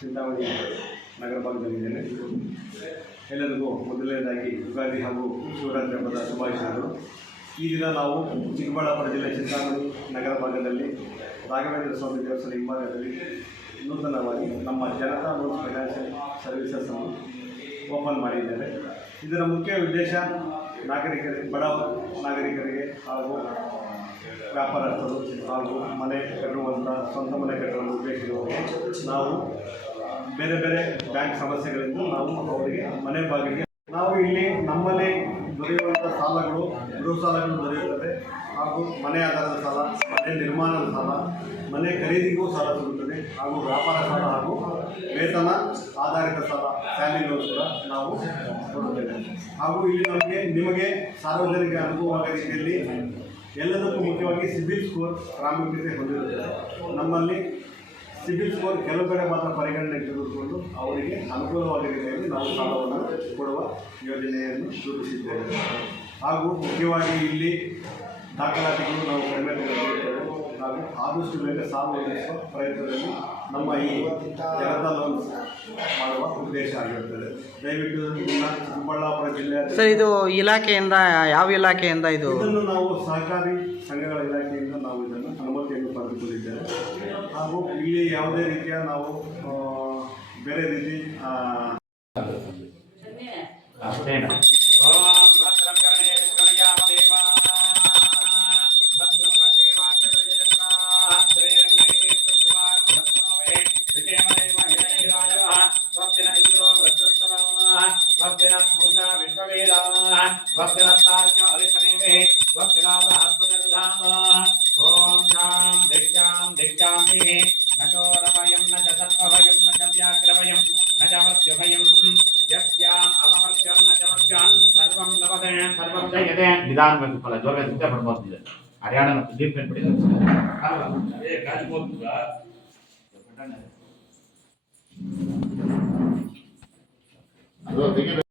ಚಿಂತಾಮಣಿ ನಗರ ಭಾಗದಲ್ಲಿದ್ದೇನೆ ಎಲ್ಲರಿಗೂ ಮೊದಲನೇದಾಗಿ ಯುಗಾದಿ ಹಾಗೂ ಶಿವರಾತ್ರಿ ಹಬ್ಬದ ಶುಭಾಶಯಗಳು. ಈ ದಿನ ನಾವು ಚಿಕ್ಕಬಳ್ಳಾಪುರ ಜಿಲ್ಲೆ ಚಿಂತಾಮಣಿ ನಗರ ಭಾಗದಲ್ಲಿ ರಾಘವೇಂದ್ರ ಸ್ವಾಮಿ ದೇವಸ್ಥಾನ ಹಿಂಭಾಗದಲ್ಲಿ ನೂತನವಾಗಿ ನಮ್ಮ ಜನತಾ ಲೋನ್ ಫೈನಾನ್ಷಿಯಲ್ ಸರ್ವಿಸಸ್ ಅನ್ನು ಓಪನ್ ಮಾಡಿದ್ದೇವೆ. ಇದರ ಮುಖ್ಯ ಉದ್ದೇಶ ನಾಗರಿಕರಿಗೆ, ಬಡ ನಾಗರಿಕರಿಗೆ ಹಾಗೂ ವ್ಯಾಪಾರಸ್ಥರು ಹಾಗೂ ಮನೆ ಕಟ್ಟುವಂಥ ಸ್ವಂತ ಮನೆ ಕಟ್ಟುವ ನಾವು ಬೇರೆ ಬೇರೆ ಬ್ಯಾಂಕ್ ಸಮಸ್ಯೆಗಳಿಂದ ನಾವು ಅವರಿಗೆ ಮನೆ ಬಾಗಿಲಿಗೆ ನಾವು ಇಲ್ಲಿ ನಮ್ಮಲ್ಲಿ ದೊರೆಯುವಂಥ ಸಾಲಗಳು, ಗೃಹ ಸಾಲಗಳು ದೊರೆಯುತ್ತದೆ ಹಾಗೂ ಮನೆ ಆಧಾರದ ಸಾಲ, ಮನೆ ನಿರ್ಮಾಣದ ಸಾಲ, ಮನೆ ಖರೀದಿಗೂ ಸಾಲ ಸಿಗುತ್ತದೆ. ಹಾಗೂ ವ್ಯಾಪಾರ ಸಾಲ ಹಾಗೂ ವೇತನ ಆಧಾರಿತ ಸಾಲ ಫ್ಯಾಮಿಲಿಗಳು ಕೂಡ ನಾವು ಕೊಡುತ್ತೇವೆ. ಹಾಗೂ ಇಲ್ಲಿ ನಮಗೆ, ನಿಮಗೆ ಸಾರ್ವಜನಿಕ ಅನುಭವವಾದ ರೀತಿಯಲ್ಲಿ ಎಲ್ಲದಕ್ಕೂ ಮುಖ್ಯವಾಗಿ ಸಿಬಿಲ್ ಸ್ಕೋರ್ ಪ್ರಾಮುಖ್ಯತೆ ಹೊಂದಿರುತ್ತದೆ. ನಮ್ಮಲ್ಲಿ ಸಿಬಿಲ್ ಸ್ಕೋರ್ ಕೆಲವು ಕಡೆ ಮಾತ್ರ ಪರಿಗಣನೆ ತೆಗೆದುಕೊಂಡು ಅವರಿಗೆ ಅನುಕೂಲವಾದ ರೀತಿಯಲ್ಲಿ ನಾವು ಸಾಲವನ್ನು ಕೊಡುವ ಯೋಜನೆಯನ್ನು ರೂಪಿಸಿದ್ದೇವೆ. ಹಾಗೂ ಮುಖ್ಯವಾಗಿ ಇಲ್ಲಿ ದಾಖಲಾತಿಗಳು ನಾವು ಕಡಿಮೆ ತೆಗೆದುಕೊಳ್ಳುತ್ತೇವೆ. ಹಾಗೂ ಆದಷ್ಟು ಬೇಗ ಸಾಲ ಒದಗಿಸುವ ಪ್ರಯತ್ನದಲ್ಲಿ ನಮ್ಮ ಈ ಜನತಾ ಲೋನ್ ಮಾಡುವ ಉದ್ದೇಶ ಆಗಿರುತ್ತದೆ. ದಯವಿಟ್ಟು ಚಿಕ್ಕಬಳ್ಳಾಪುರ ಜಿಲ್ಲೆಯ ಸರ್ ಇದು ಇಲಾಖೆಯಿಂದ ಯಾವ ಇಲಾಖೆಯಿಂದ ಇದು? ಇದನ್ನು ನಾವು ಸಹಕಾರಿ ಸಂಘಗಳ ಇಲಾಖೆಯಿಂದ ನಾವು ಇದನ್ನು ಅನುಮತಿಯನ್ನು ಪಡೆದುಕೊಂಡಿದ್ದೇವೆ ಹಾಗೂ ಇಲ್ಲಿ ಯಾವುದೇ ರೀತಿಯ ನಾವು ಆ, ಬೇರೆ ರೀತಿ ಆ, ಅಷ್ಟೇನ ಓಂ ಭದ್ರಂ ಅಂತ ಎದೆ ನಿಧಾನ ಬೇಕಲ್ಲ ಜ್ವರ ಅಂತ ಬರ್ಬೋದಿದೆ ಹರಿಯಾಣ ಮತ್ತು ಟ್ರೀಟ್ಮೆಂಟ್ ಪಡೆಯೋದು ಅದು ತೆಗಿಬೇಕು